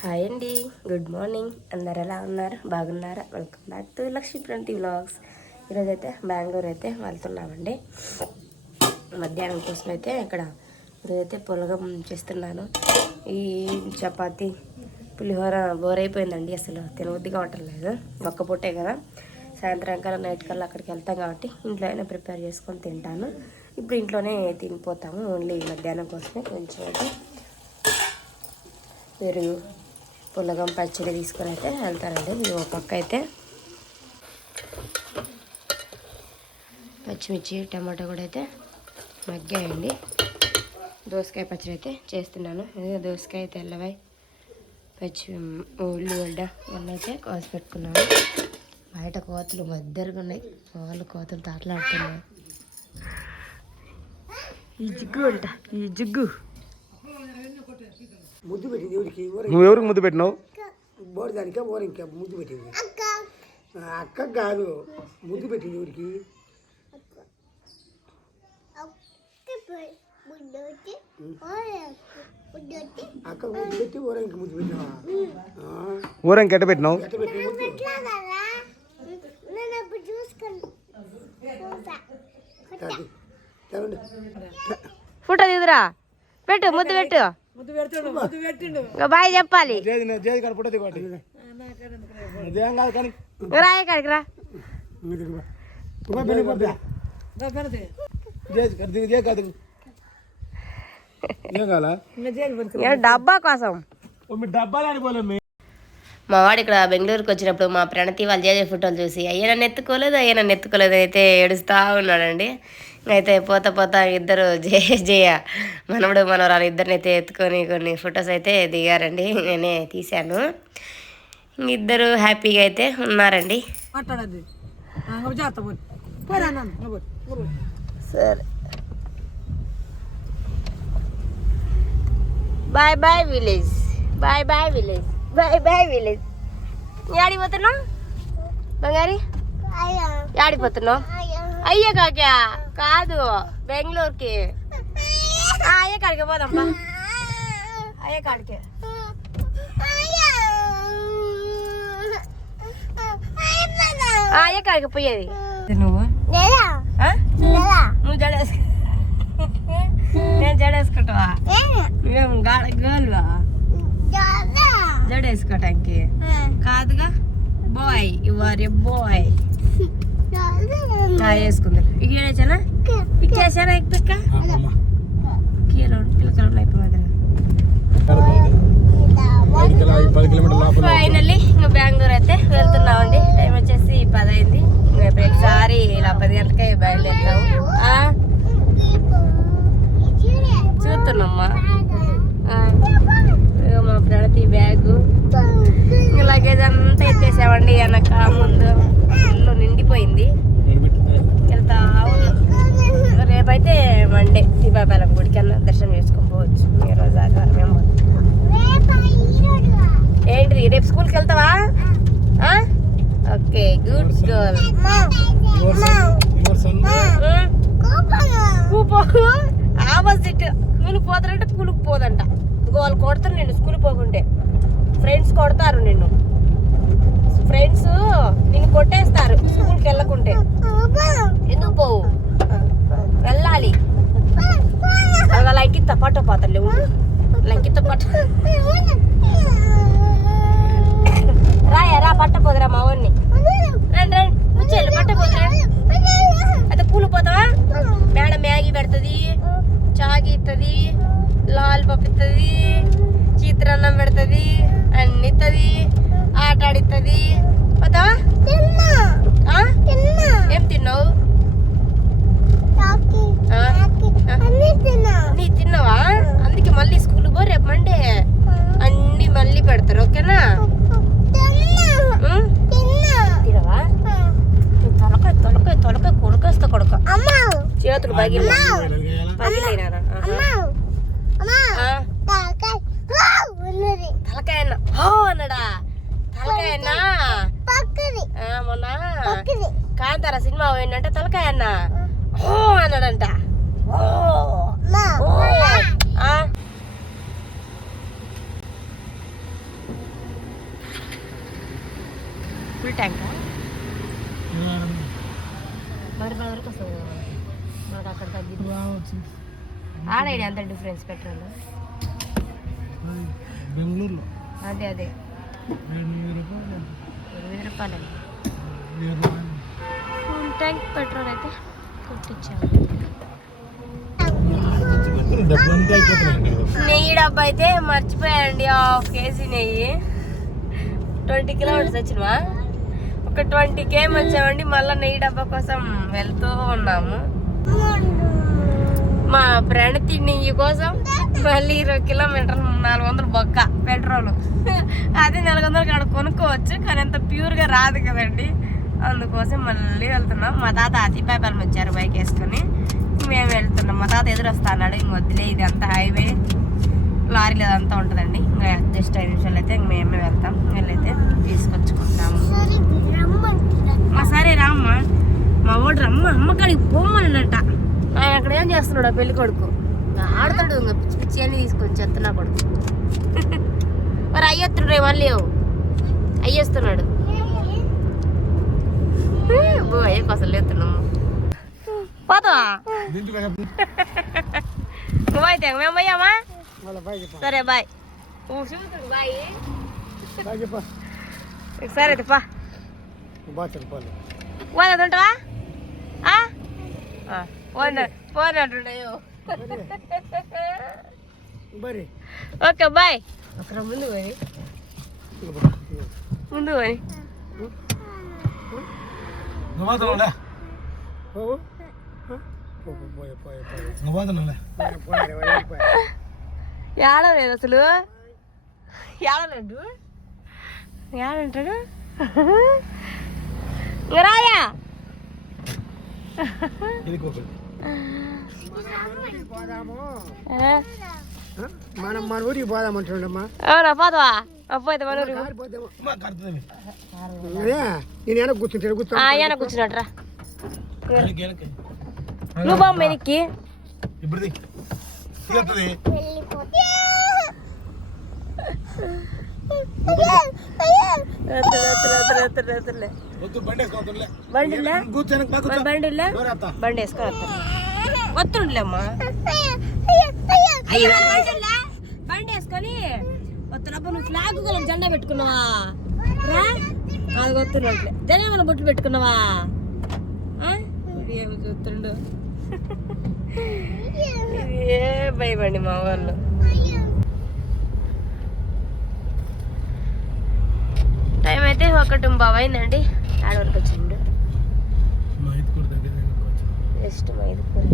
Hi అండి good morning. అందరు ఎలా ఉన్నారు? బాగున్నారా? Welcome back to Lakshmi twenty vlogs. ఈరోజు అయితే బెంగళూరు అయితే వెళ్తున్నామండి. మధ్యాహ్నం కోసం అయితే ఇక్కడ ఈరోజైతే పులగం చేస్తున్నాను. ఈ చపాతి పులిహోర బోర్ అయిపోయిందండి అసలు. తినబుద్ధి కావట్లేదు ఒక్క పూటే కదా. సాయంత్రం కల్లా నైట్ కల్లా అక్కడికి వెళ్తాం కాబట్టి ఇంట్లో అయినా ప్రిపేర్ చేసుకొని తింటాను. ఇప్పుడు ఇంట్లోనే తినిపోతాము. ఓన్లీ మధ్యాహ్నం కోసమే కొంచెం అయితే పెరుగు పుల్లగం పచ్చడి తీసుకొని అయితే వెళ్తారండి ఇది ఒక పక్క అయితే పచ్చిమిర్చి టమాటా కూడా అయితే మగ్గాయండి. దోసకాయ పచ్చడి అయితే చేస్తున్నాను. దోసకాయ తెల్లవాయి పచ్చి ఉల్లిగడ్డ ఇవన్నీ అయితే కోసి పెట్టుకున్నాను. బయట కోతలు మద్దరుగా ఉన్నాయి. వాళ్ళు కోతలు తాటలాడుతున్నాయి ఈ జిగ్గు అంట. ఈ జిగ్గు. ముద్దు పెట్టింది ఎవరికి నువ్వు ఎవరికి ముద్దు పెట్టినావు? బోర్ దానికే ఓర్ ఇంకా ముద్దు పెట్టింది. అక్క. కాదు ముద్దు పెట్టింది ఎవరికి? అక్క. ముద్దు పెట్టి ఓరంకి ముద్దు పెట్టినావా? ఆ, ఊరంకి ఎట్ట పెట్టినావు. ఫోటో తీదురా. పెట్టు ముద్దు పెట్టు. బాయ్ చెప్పాలి. జేది జేది కాడ పుట్టది ఒకటి అదేం కాదు కానీ. రా. డబ్బా కోసం. ఓ మీ డబ్బాలు ఆడిపోలే మీ వాడు ఇక్కడ బెంగళూరుకి వచ్చినప్పుడు మా ప్రణతి వాళ్ళు చేసే ఫోటోలు చూసి అయ్యా నన్ను ఎత్తుకోలేదు అయ్యా నన్ను ఎత్తుకోలేదు అయితే ఏడుస్తూ ఉన్నాడండి. అయితే పోతా పోతా ఇద్దరు జయ జయ మనవడు మనవరాలు ఇద్దరిని అయితే ఎత్తుకొని కొన్ని ఫొటోస్ అయితే దిగారండి. నేనే తీశాను. ఇద్దరు హ్యాపీగా అయితే ఉన్నారండి. సరే. Bye bye village bye bye village bye village ఆడిపోతున్నావు బంగారి ఆడిపోతున్నావు అయ్యే కాకా కాదు బెంగళూరుకి ఆ, అయ్యే కాడికి పోదాంపా అయ్యే కాడికి ఆ, అయ్యే కాడికి పోయేది నువ్వు? నువ్వు జడేసు నేను జడేసుకుంటావా నువ్వేం గాడ గర్ల్వా జడేసుకోవటానికి కాదుగా? Boy you are a boy వేసుకుంది? ఇచ్చేసానా ఇచ్చేసానా ఎక్క కీలో పిల్లకలు అయిపోయింది ఫైనల్లీ ఇంకా బెంగళూరు అయితే వెళ్తున్నామండి. టైం వచ్చేసి పది అయింది ఒకసారి ఇలా పది గంటలకే బయలుదేరుతాము. ఆ, చూస్తున్నామ్మా. ప్రణతి బ్యాగు. ఇంకా లగేజ్ అంతా ఎత్తేసామండి వెనక ముందు ఇల్లు నిండిపోయింది. వెళ్తా ఉన్నాం. రేపైతే మండే శివాపాలెం గుడికి అన్న దర్శనం చేసుకొని పోవచ్చు. ఈ రోజు ఆదివారం ఏమో ఏంటి రేపు స్కూల్కి వెళ్తావా? Okay good girl. ఆపోజిట్. స్కూల్కి పోతారంటే స్కూల్కి పోదంట. ఇంకో వాళ్ళు కొడతారు నేను స్కూల్ పోకుంటే. ఫ్రెండ్స్ కొడతారు నిన్ను. ఫ్రెండ్స్ నిన్ను కొట్టేస్తారు స్కూల్కి వెళ్ళకుంటే. ఎందుకు పోవు? వెళ్ళాలి. అలా లంకిత పట్ట పాతలే లంకిత పట్ట రాయా రా పట్ట పోదురా మా వాడిని. రండి రండి. వచ్చేయాలి పట్ట పోదురా. అయితే కూలిపోతావా మేడం మ్యాగీ పెడుతుంది చాకి ఇస్తుంది la alba pues, pe tădi, ఆడేది అంత డిఫరెన్స్ పెట్రోల్ బెంగళూరులో? అదే అదే. రూపాయలు. రూపాయలు. ఇరవై ఫుల్ ట్యాంక్ పెట్రోల్ అయితే కొట్టించాము నెయ్యి డబ్బా అయితే మర్చిపోయానండి హాఫ్ కేజీ నెయ్యి. ట్వంటీ కిలోమీటర్స్ వచ్చినవా? ఒక ట్వంటీ కేమ్ వచ్చామండి మళ్ళీ నెయ్యి డబ్బా కోసం వెళ్తూ ఉన్నాము. ప్రణతి నెయ్యి కోసం మళ్ళీ ఇరవై కిలోమీటర్లు నాలుగు వందలు బొక్క పెట్రోల్. అదే నాలుగు వందలు కాడ కొనుక్కోవచ్చు కానీ అంత ప్యూర్గా రాదు కదండి. అందుకోసం మళ్ళీ వెళ్తున్నాం. మా తాత అతిపాయపాలెం వచ్చారు బైక్ వేసుకొని. మేము వెళ్తున్నాం. మా తాత ఎదురు వస్తా అన్నాడు ఇంక వద్దులే ఇది అంతా హైవే. లారీలు అదంతా ఉంటుందండి. ఇంకా జస్ట్ ఐదు నిమిషాలు అయితే ఇంక మేమే వెళ్తాం. వెళ్ళైతే తీసుకొచ్చుకుంటాము. మా సరే రామ్మ. మా వాడు రమ్మ. అమ్మ కాడికి పోమన్నట ఆయన అక్కడ ఏం చేస్తున్నాడు ఆ పెళ్ళి కొడుకు? ఆడతాడు ఇంకా పిచ్చి పిచ్చి అని తీసుకొని చెత్తనా కొడుకు. మరి అయ్యొత్తుడు రే మళ్ళీ అయ్యేస్తున్నాడు అయ్యకు అసలు లేతున్నాము పోతావా? నువ్వు అయితే మేము పోయామా? సరే బాయ్. బాయ్ సరే అయితే పా. బాగా ఉంటావా ఫోన్ ఫోన్ అంటున్నాయో బరి ఓకే బాయ్ అక్కడ ముందు పోయి ముందు పోయి నువ్వు పోతున్నావులే పోవు పోయే పోయే పోయే నువ్వు పోతున్నావులే పోయే పోయే ఏడలేదు అసలు ఏడలేడు ఏడంటాడు ఇంకా రాయా ఇది మనం మన ఊరికి పోదామంటుండమ్మా అవునా పోతావా అప్పోయితే మన ఊరికి. నేను కూర్చుంటాను ఆయన కూర్చున్నట్రా. నువ్వు బామ్మ వెనక్కి ఇప్పుడు బండి వేసుకొని వస్తుండలేమ్మా అయ్యో బండిలా? బండి వేసుకొని నువ్వు ఫ్లాగ్ గల జెండా పెట్టుకున్నావా? రా. అది వస్తున్నట్లే పెట్టుకున్నావా? ఆ? ఇది ఏమి చూస్తుండు. ఏ భయపండి మా వాళ్ళు టైం అయితే ఒకటి అయిందండి. ఆడ వరకు వచ్చిండు. జస్ట్ మైదుకూరు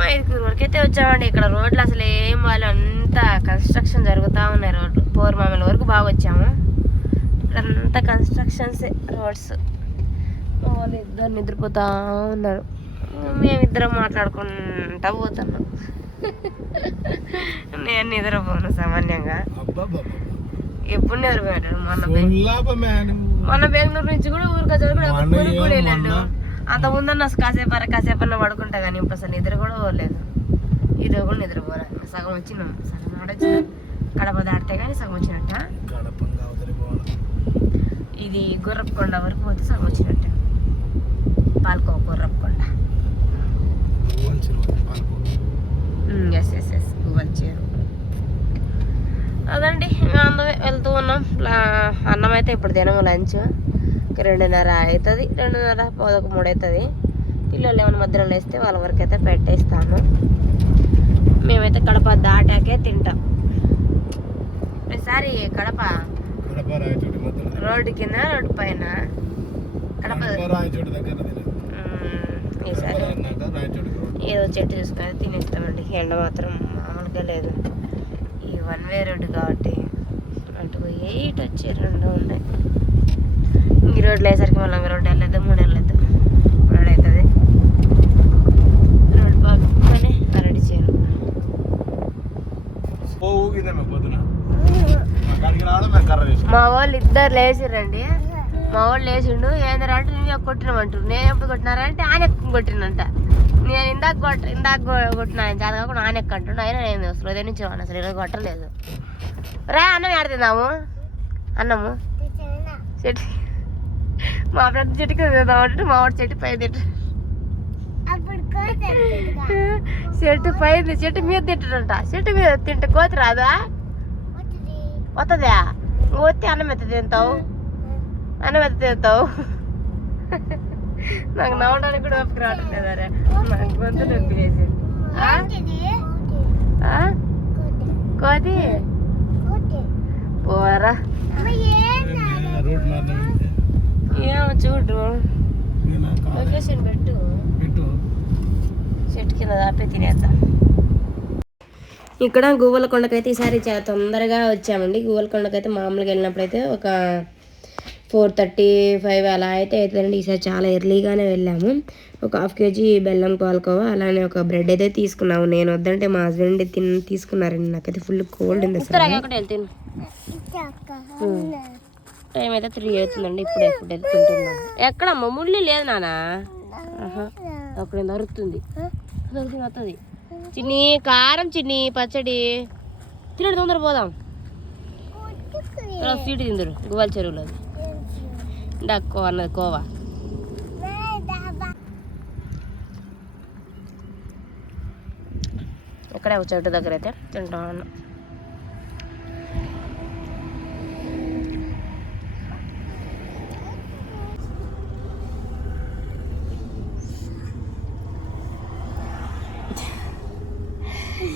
మైదుకూరు వరకు అయితే వచ్చామండి. ఇక్కడ రోడ్లు అసలు ఏం వాళ్ళు అంతా కన్స్ట్రక్షన్ జరుగుతూ ఉన్నాయి రోడ్లు. పోరుమామల వరకు బాగా వచ్చాము. ఇక్కడ అంతా కన్స్ట్రక్షన్స్ రోడ్స్. వాళ్ళు ఇద్దరు నిద్రపోతా ఉన్నారు. మేమిద్దరం మాట్లాడుకుంటా పోతున్నాం. నేను నిద్రపోను సామాన్యంగా. ఎప్పుడు నిద్రపోయాడు మొన్న బెంగళూరు నుంచి కూడా ఊరికి వచ్చాడు కూడా వెళ్ళాడు? అంత ముందన్న కాసేపు అర కాసేపు అన్న పడుకుంటా కానీ ఇప్పుడు అసలు నిద్ర కూడా పోలేదు. ఈరోజు కూడా నిద్రపోరా సగం వచ్చినాం సగం ఆడొచ్చినాం కడప దాటితే కానీ సగం వచ్చినట్ట. ఇది గుర్రపుకొండ వరకు పోతే సగం వచ్చినట్ట. పాల్కో గుర్రపుకొండ. ఎస్ ఎస్ ఎస్ వచ్చారు అదండి అందువే వెళ్తూ ఉన్నాం. అన్నం అయితే ఇప్పుడు తినము లంచ్. రెండున్నర అవుతుంది రెండున్నర పదొక మూడు అవుతుంది పిల్లలు ఏమైనా మధ్యలో వేస్తే వాళ్ళ వరకు అయితే పెట్టేస్తాను మేమైతే కడప దాటాకే తింటాం. ఈసారి కడప. రోడ్డు కింద రోడ్డు పైన. కడప ఈసారి. ఏదో చెట్టు చూసుకొని తినేస్తామండి. ఎండ మాత్రం మామూలుగా లేదు. వన్ వే రోడ్డు కాబట్టి అటు పోయి ఇటు వచ్చి రెండు ఉన్నాయి. ఈ రోడ్లు వేసరికి మళ్ళీ రెండు వెళ్ళేద్దాం మూడు వెళ్ళేద్దాం. రోడ్ అవుతుంది. రోడ్ పక్కనే అరటి చేరు మా వాళ్ళు ఇద్దరు లేచిరండి మా వాళ్ళు లేచిండు ఏందరా అంటే నువ్వు కొట్టినామంటారు నేను ఎప్పుడు కొట్టినారా? అంటే ఆయన ఎక్కువ కొట్టినంట నేను ఇందాక కొట్ట ఇందాక కొట్టిన ఆయన చేత కాకుండా ఆయన ఎక్కంటుండు. ఆయన నేను అసలు ఉదయం నుంచి వాడిన అసలు ఈరోజు కొట్టలేదు. రా అన్నం ఆడుతున్నాము అన్నము? చెట్టు మా ఫ్రెండ్ చెట్టుకి తిందాం అంటే మా వాడు చెట్టు పైన తింటు చెట్టు పైన చెట్టు మీద తింటాడంట. చెట్టు మీద తింటే కోతి రాదా? వస్తుందా వస్తే అన్నం ఎత్త తింటావు? అన్నం ఎత్త తింటావు? నాకు నవ్వడానికి కూడా ఓపిక రావట్లేదు నాకు గొంతు నొప్పి వేసింది ఆ? కోతి? పోరా. ఏమో చూడు. లొకేషన్ పెట్టు. పెట్టు చెట్టు కింద దాపే తినేద్దాం. ఇక్కడ గువ్వలకొండకైతే ఈసారి చాలా తొందరగా వచ్చామండి. గువ్వలకొండకైతే మామూలుగా వెళ్ళినప్పుడైతే ఒక ఫోర్ థర్టీ ఫైవ్ అలా అయితే అవుతుందండి ఈసారి చాలా ఎర్లీగానే వెళ్ళాము. ఒక హాఫ్ కేజీ బెల్లం పాలకోవా అలానే ఒక బ్రెడ్ అయితే తీసుకున్నాము. నేను వద్దంటే మా హస్బెండ్ తిన్ తీసుకున్నారండి. నాకైతే ఫుల్ కోల్డ్ ఉంది అసలు. టైం అయితే త్రీ అవుతుందండి. ఇప్పుడే ఫుడ్ అయితే తింటున్నాను ఎక్కడమ్మా? ముళ్ళు లేదు నానా? అక్కడ దొరుకుతుంది దొరుకుతుంది వస్తుంది. చిన్ని కారం చిన్ని పచ్చడి. తినడు తొందర పోదాం. స్వీట్ తిందరు. గువ్వల చెరువులో ఇందాక కో అన్నది కోవా ఇక్కడే ఒక చెట్టు దగ్గర అయితే తింటా ఉన్నా.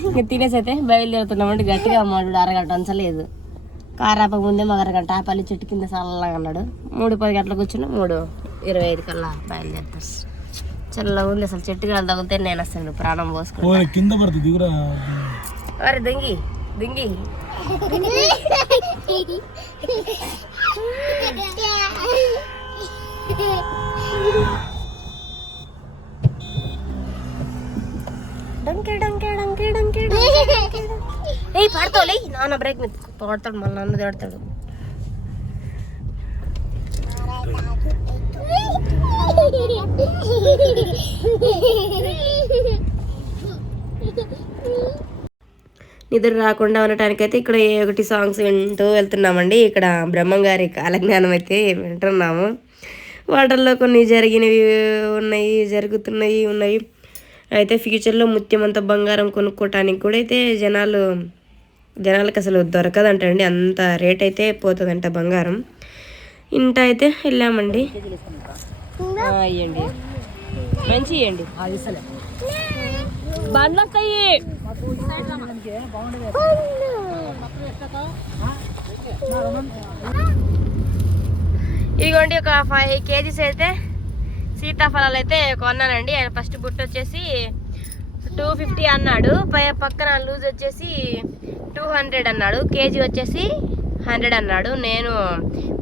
ఇంకా తినేసి అయితే బయలుదేరుతున్నామంటే గట్టిగా మాట్లాడు అరగంట అంచలేదు. కారాప ముందే మాకు అరగంట ఆపాలి చెట్టు కింద చల్లగా అన్నాడు మూడు పది గంటలకు వచ్చిన మూడు ఇరవై ఐదు కల్లా బయలుదేరుతారు చల్లగా ఉంది అసలు చెట్టు కాలు తగిలితే నేను అసలు ప్రాణం పోసుకుంటా. ఓ కింద పడుతుంది దిగురా. అరే దింగి దింగి. నాన్న బ్రేక్ మీద పడతాడు మళ్ళీ నన్ను తిడతాడు. నిద్ర రాకుండా ఉండటానికైతే ఇక్కడ ఏ ఒకటి సాంగ్స్ వింటూ వెళ్తున్నామండి. ఇక్కడ బ్రహ్మంగారి కాలజ్ఞానం అయితే వింటున్నాము. వాటర్లో కొన్ని జరిగినవి ఉన్నాయి జరుగుతున్నాయి ఉన్నాయి. అయితే ఫ్యూచర్లో ముత్యం అంత బంగారం కొనుక్కోవటానికి కూడా అయితే జనాలు జనాలకు అసలు దొరకదంటండి అంత రేట్ అయితే పోతుందంట బంగారం. ఇంట అయితే వెళ్ళామండి. ఇవ్వండి మంచి ఇవ్వండి ఇదిగోండి ఒక ఫైవ్ కేజీస్ అయితే సీతాఫలాలు అయితే కొన్నానండి. ఆయన ఫస్ట్ బుట్ట వచ్చేసి టూ ఫిఫ్టీ అన్నాడు. పై పక్కన లూజ్ వచ్చేసి టూ హండ్రెడ్ అన్నాడు. కేజీ వచ్చేసి హండ్రెడ్ అన్నాడు. నేను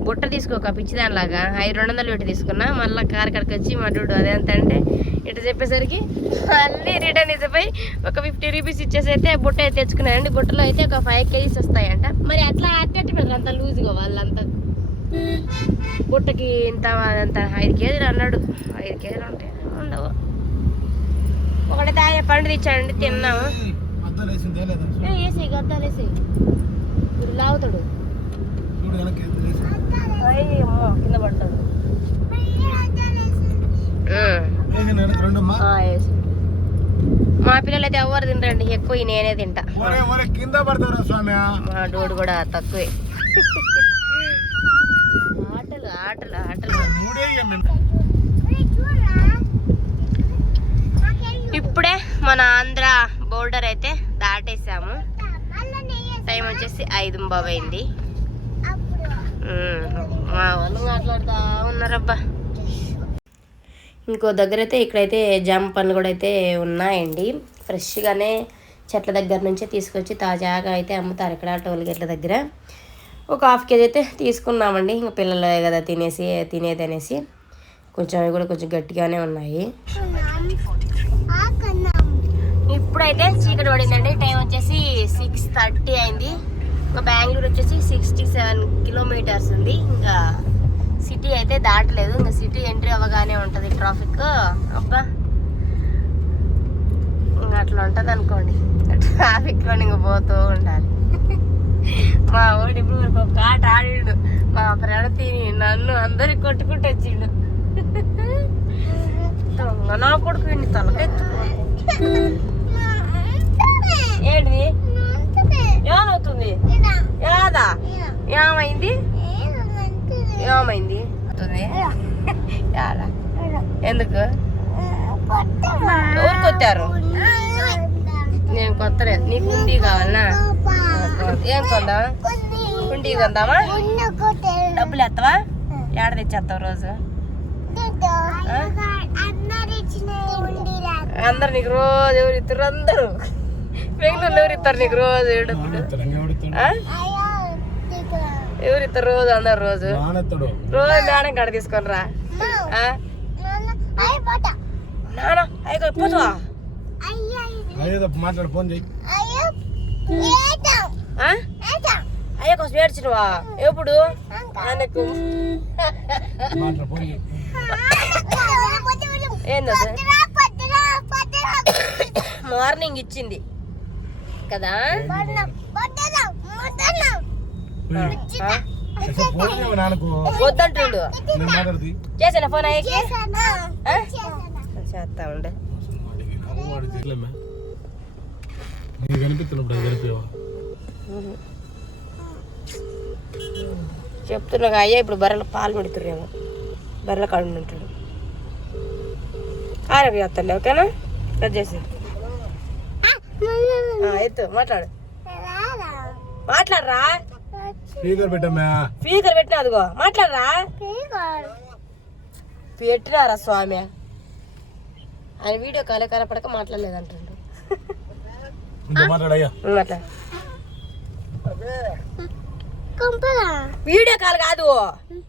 బుట్ట తీసుకోక పిచ్చిదానిలాగా. ఐదు రెండు వందలు పెట్టి తీసుకున్నా. మళ్ళీ కార్ కడకి వచ్చి మా డూడు అదే ఎంత అంటే ఇటు చెప్పేసరికి మళ్ళీ రిటర్న్ ఇచ్చిపోయి ఒక ఫిఫ్టీ రూపీస్ ఇచ్చేసి అయితే బుట్ట అయితే తెచ్చుకున్నానండి. బుట్టలో అయితే ఒక ఫైవ్ కేజీస్ వస్తాయంట. మరి అట్లా అట్టేటి మీరు అంత లూజ్గా వాళ్ళంతా? బుట్టకి ఇంత అంత ఐదు కేజీలు అన్నాడు. ఐదు కేజీలు ఉంటాయి ఉండవు. ఒకటి ఆయన పండు తెచ్చాడండి తిన్నాము. లాగుతాడు. వేసి. అయ్యి అమ్మో కింద వేసి మా పిల్లలు అయితే ఎవరు తినరండి ఎక్కువ నేనే తింటా. ఒరే ఒరే కింద పడతావురా స్వామి. మా డోడు కూడా తక్కువే. ఆటలు ఆటలు ఆటలు మూడే ఇయ్యం ఇప్పుడే మన ఆంధ్ర బోర్డర్ అయితే దాటేసాము. టైం వచ్చేసి ఐదు బాబైంది. మా వాళ్ళు మాట్లాడుతూ ఉన్నారబ్బా. ఇంకో దగ్గర అయితే ఇక్కడైతే జామ పండ్లు కూడా అయితే ఉన్నాయండి. ఫ్రెష్గానే చెట్ల దగ్గర నుంచే తీసుకొచ్చి తాజాగా అయితే అమ్ముతారు ఇక్కడ టోల్ గేట్ల దగ్గర. ఒక హాఫ్ కేజీ అయితే తీసుకున్నామండి. ఇంకా పిల్లలు కదా తినేసి తినేది అనేసి కొంచెం అవి కూడా కొంచెం గట్టిగానే ఉన్నాయి. ఇప్పుడైతే చీకటి పడిందండి. టైం వచ్చేసి సిక్స్ థర్టీ అయింది. ఇంకా బెంగళూరు వచ్చేసి సిక్స్టీ సెవెన్ కిలోమీటర్స్ ఉంది. ఇంకా సిటీ అయితే దాటలేదు. ఇంకా సిటీ ఎంట్రీ అవ్వగానే ఉంటుంది ట్రాఫిక్ అబ్బా. ఇంకా అట్లా ఉంటుంది అనుకోండి. ట్రాఫిక్లో ఇంకా పోతూ ఉండాలి. మా వాడు ఇప్పుడు ఒక ఆట ఆడిండు. మా ప్రణతిని నన్ను అందరికి కొట్టుకుంటూ వచ్చిండు. నా కొడుకు తలకెత్తుకో ఏంటిది? ఏమవుతుంది యాదా? ఏమైంది? ఏమైంది? అవుతుంది యాదా? ఎందుకు? ఊరికి వచ్చారు నేను కొత్తలేదు నీకు కుండీ కావాలనా? ఏం కొందాం? కుండీ. కొందామా? డబ్బులు ఎత్తవా? ఏడ తెచ్చేస్తావు రోజు? అందరు నీకు రోజు ఎవరు ఇస్తారు అందరూ. బెంగళూరులో ఎవరు ఇస్తారు నీకు రోజు? డబ్బులు ఆ? ఎవరు ఇస్తారు రోజు అందరు రోజు? నానెత్తడు రోజు మేడం కాడ తీసుకొని రా. ఆ? నాన్న అయ్యో పోతావా? అయ్యేదో మాట్లాడు ఫోన్ చెయ్యి. ఆ? అయ్యో కోసం ఏడ్చినవా? ఎప్పుడు? ఆయనకు ఏంది? మార్నింగ్ ఇచ్చింది. కదా? వద్దంటుండు. చేసిన ఫోన్ అయ్యకి? ఆ? చేస్తా ఉండే. నీకు కనిపిస్తున్నప్పుడు కనిపించవా చెప్తున్నా అయ్యా ఇప్పుడు బర్రెలు పాలు పెడుతుర్రేమో. బర్రెల కాడు ఉంటాడు ఆరోగ్య ఓకేనా? కట్ చేసి ఆ, ఎత్తు మాట్లాడు. మాట్లాడరా? స్పీకర్ పెట్టమ్మా. స్పీకర్ పెట్టినా అదిగో మాట్లాడరా? పెట్టినారా స్వామి? ఆయన వీడియో కాలే కనపడక మాట్లాడలేదు అంటుండు ఇంకా మాట్లాడయ్యా. మాట్లాడు. వీడియో కాల్ కాదు.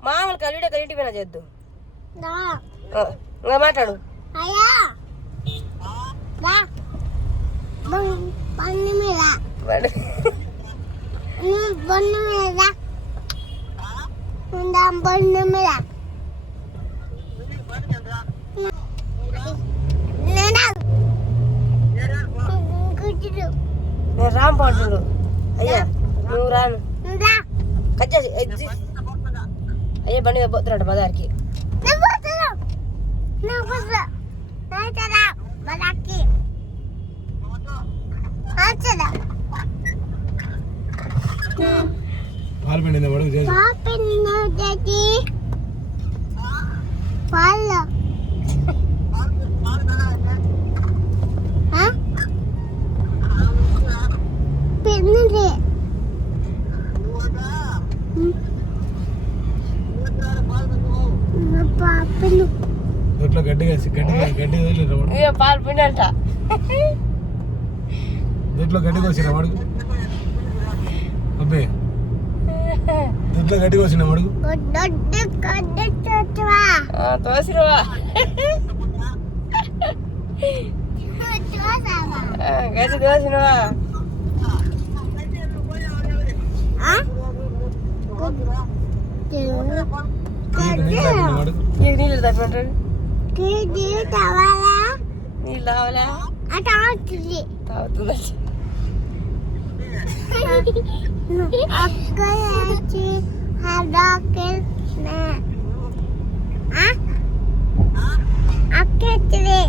మామూలు కాల్ వీడియో కాల్ ఇంటికి పోయినా చేద్దు. మాట్లాడు. రామ్ పాడుతుడు అయ్యా నువ్వు రాను కట్ చేసి ఎగ్జి అయ్యా బండి మీద పోతున్నాడు బజార్కి పాలు పిండింది వాడు చేసి పాలు పెన్నులే పాపను ఇట్లా గడ్డిగా గడ్డి గడ్డి వదిలేరు వాడు ఇక పాలు పిండి అంట దీంట్లో గడ్డి కోసిన వాడు అబ్బే దీంట్లో గడ్డి కోసిన వాడు దొడ్డు కడ్డ చోటువా ఆ, తోసిరువా చూసావా ఆ, గది తోసినవా నీకు నీళ్ళు తాగిన వాడు నీకు నీళ్ళు తప్పమంటాడు కిడి తవాలా నీళ్ళు తావలే అట అవుతుంది తాగుతుంది అక్క వచ్చి హడాకిల్ అక్క వచ్చింది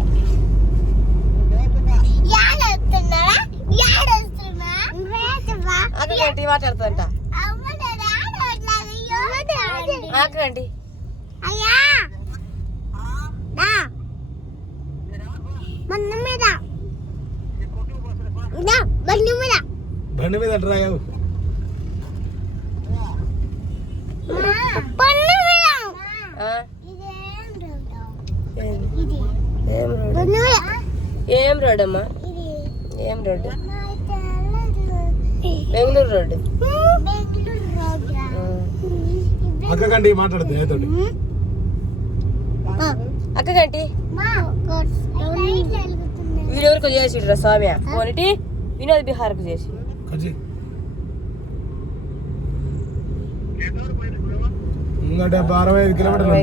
యాడొస్తున్నారా బండి మీద దా బండి మీద బండి మీద అట్లా రాయావు. బండి మీద ఆ, ఇదేం రోడ్డు ఏం రోడ్డు అమ్మా? ఏం road. Bengaluru road Bengaluru road ఆ. అక్క కంటే మాట్లాడుతుంది ఏతోటి వెలుగుతుంది వీడెవరికి చేసిడ్రా స్వామి పోనిటి వినోద్ బిహార్కు చేసి డెబ్బై అరవై కిలోమీటర్లు వేల.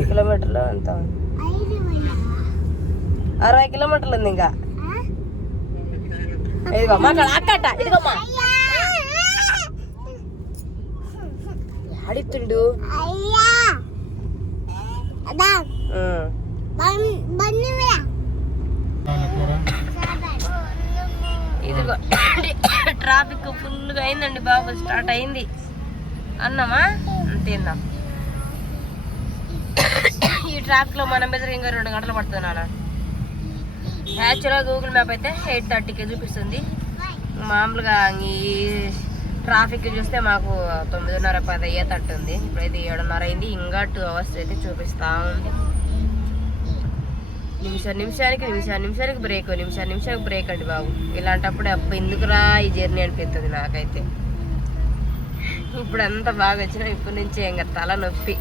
అరవై కిలోమీటర్లు ఉంది ఇంకా. ఆ? ఇదిగో మాట్లాడు అక్కట ఇదిగో మా. ఆడితుండు అయ్యా అదా బండి మీద ఇదిగో. ట్రాఫిక్ ఫుల్గా అయిందండి బాబు స్టార్ట్ అయింది. అన్నామా? తిందాం. ఈ ట్రాఫిక్లో మనం బెదిరి ఇంకా రెండు గంటలు పడుతుంది నాన్న. యాక్చువల్గా గూగుల్ మ్యాప్ అయితే ఎయిట్ థర్టీకి చూపిస్తుంది. మామూలుగా ఈ ట్రాఫిక్ చూస్తే మాకు తొమ్మిదిన్నర పది అయ్యేటట్టు ఉంది ఇప్పుడైతే ఏడున్నర అయింది. ఇంకా టూ అవర్స్ అయితే చూపిస్తూ ఉంది. నిమిషం నిమిషానికి నిమిషం నిమిషానికి బ్రేక్ నిమిషం నిమిషానికి బ్రేక్ అండి బాబు. ఇలాంటప్పుడు అబ్బా ఎందుకురా ఈ జర్నీ అనిపిస్తుంది నాకైతే. ఇప్పుడు అంతా బాగా వచ్చినా ఇప్పటి నుంచి ఇంకా తల నొప్పి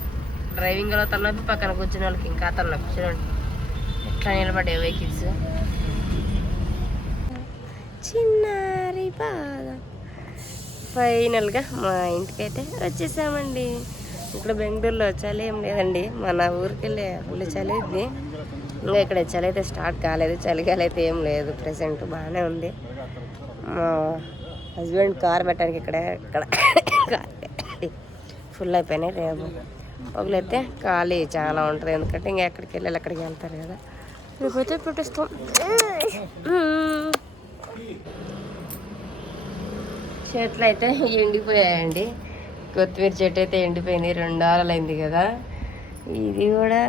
డ్రైవింగ్లో తల నొప్పి పక్కన కూర్చున్న వాళ్ళకి ఇంకా తల నొప్పి చూడండి. ఎట్లా నిలబడే వెహికల్స్ చిన్నారి బాధ. ఫైనల్గా మా ఇంటికైతే వచ్చేసామండి. ఇక్కడ బెంగళూరులో చలి ఏం లేదండి. మన ఊరికి వెళ్ళే చలి ఉంది ఇంకా ఇక్కడ చలి అయితే స్టార్ట్ కాలేదు చలిగాలి అయితే ఏం లేదు. ప్రెసెంట్ బాగానే ఉంది. మా హస్బెండ్ కార్ పెట్టడానికి ఇక్కడ ఇక్కడ ఫుల్ అయిపోయినాయి రేపు. పగులైతే ఖాళీ చాలా ఉంటుంది. ఎందుకంటే ఇంకా ఎక్కడికి వెళ్ళాలి అక్కడికి వెళ్తారు కదా. రేపైతే పెట్టేస్తాం చెట్లు అయితే ఎండిపోయాయండి. కొత్తిమీర చెట్టు అయితే ఎండిపోయింది. రెండు ఆరలైంది కదా. ఇది కూడా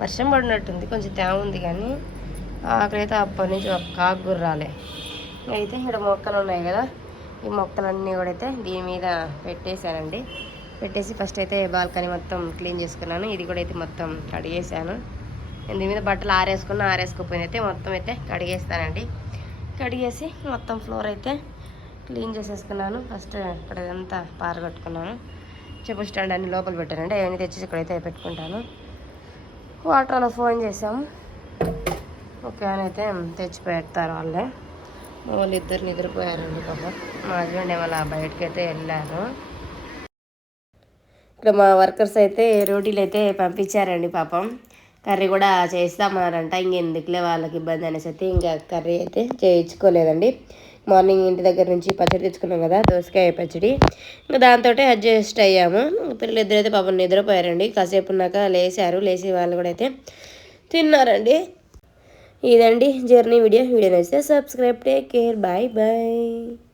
వర్షం పడినట్టుంది కొంచెం తేమ ఉంది కానీ ఆకలైతే అప్పటి నుంచి ఒక కాకు రాలే అయితే ఇక్కడ మొక్కలు ఉన్నాయి కదా ఈ మొక్కలన్నీ కూడా అయితే దీని మీద పెట్టేశానండి. పెట్టేసి ఫస్ట్ అయితే బాల్కనీ మొత్తం క్లీన్ చేసుకున్నాను. ఇది కూడా అయితే మొత్తం కడిగేసాను దీని మీద బట్టలు ఆరేసుకున్న ఆరేసుకోపోయిన అయితే మొత్తం అయితే కడిగేస్తానండి. కడిగేసి మొత్తం ఫ్లోర్ అయితే క్లీన్ చేసేసుకున్నాను. ఫస్ట్ ఇక్కడ ఇదంతా పారగొట్టుకున్నాను. చెప్పు స్టాండ్ అన్ని లోపల పెట్టానండి. అవన్నీ తెచ్చేసి ఇక్కడైతే పెట్టుకుంటాను. వాటర్లో ఫోన్ చేసాం ఓకే అని అయితే తెచ్చి పెడతారు వాళ్ళే వాళ్ళు ఇద్దరు నిద్రపోయారండి పాపం. మా హస్బెండ్ ఏమైనా బయటకు అయితే వెళ్ళారు. ఇక్కడ మా వర్కర్స్ అయితే రోటీలు అయితే పంపించారండి పాపం. కర్రీ కూడా చేస్తామన్నారంట. ఇంకెందుకులే వాళ్ళకి ఇబ్బంది అనేసి అయితే ఇంకా కర్రీ అయితే చేయించుకోలేదండి. మార్నింగ్ ఇంటి దగ్గర నుంచి పచ్చడి తెచ్చుకున్నాం కదా దోసకాయ పచ్చడి. ఇంకా దాంతో అడ్జస్ట్ అయ్యాము. పిల్లలు ఇద్దరైతే పాపం నిద్రపోయారండి. కాసేపు ఉన్నాక లేచారు లేచి వాళ్ళు కూడా అయితే తిన్నారండి. ఇదండి జర్నీ వీడియో వీడియో నచ్చితే subscribe take care bye bye